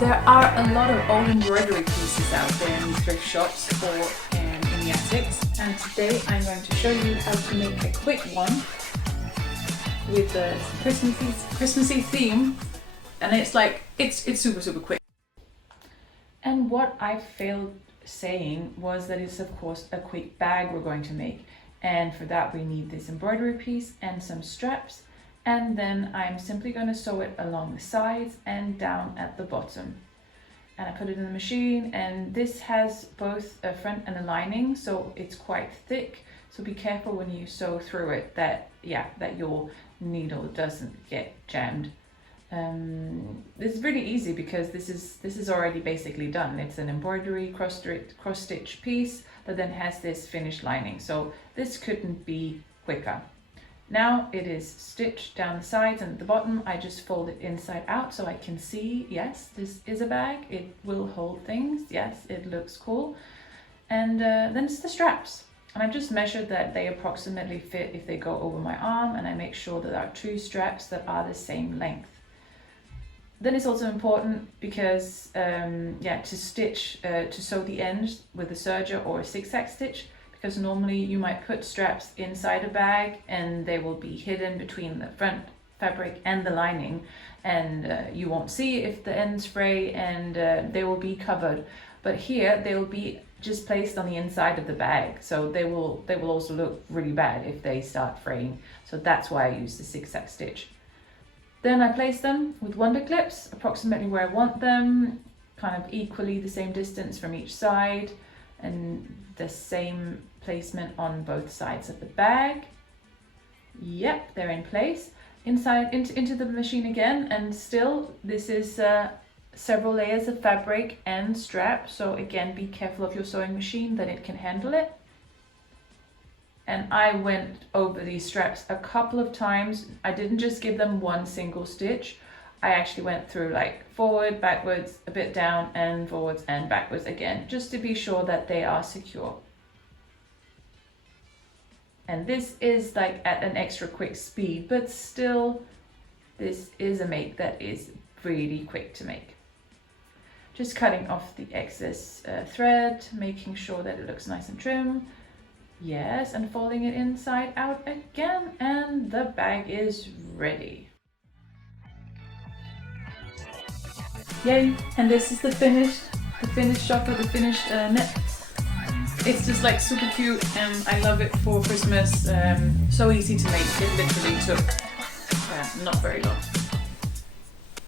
There are a lot of old embroidery pieces out there in thrift shops or in the attics, and today I'm going to show you how to make a quick one with the Christmassy theme, and it's super quick. And what I failed saying was that it's of course a quick bag we're going to make, and for that we need this embroidery piece and some straps. And then I'm simply going to sew it along the sides and down at the bottom. And I put it in the machine, and this has both a front and a lining, so it's quite thick. So be careful when you sew through it that your needle doesn't get jammed. This is really easy because this is already basically done. It's an embroidery cross stitch piece that then has this finished lining. So this couldn't be quicker. Now it is stitched down the sides, and at the bottom I just fold it inside out so I can see, yes, this is a bag. It will hold things. Yes, it looks cool. And then it's the straps. And I've just measured that they approximately fit if they go over my arm, and I make sure that there are 2 straps that are the same length. Then it's also important because, to sew the ends with a serger or a zigzag stitch, because normally you might put straps inside a bag and they will be hidden between the front fabric and the lining, and you won't see if the ends fray, and they will be covered. But here they will be just placed on the inside of the bag, so they will also look really bad if they start fraying. So that's why I use the zigzag stitch. Then I place them with wonder clips approximately where I want them, kind of equally the same distance from each side, and the same placement on both sides of the bag. Yep, they're in place. Inside into the machine again, and still this is several layers of fabric and strap, so again be careful of your sewing machine that it can handle it. And I went over these straps a couple of times. I didn't just give them one single stitch. I actually went through like forward, backwards, a bit down, and forwards and backwards again, just to be sure that they are secure. And this is like at an extra quick speed, but still, this is a make that is really quick to make. Just cutting off the excess thread, making sure that it looks nice and trim. Yes, and folding it inside out again, and the bag is ready. Yay! And this is the finished shop, or the finished net. It's just like super cute, and I love it for Christmas. So easy to make. It literally took not very long.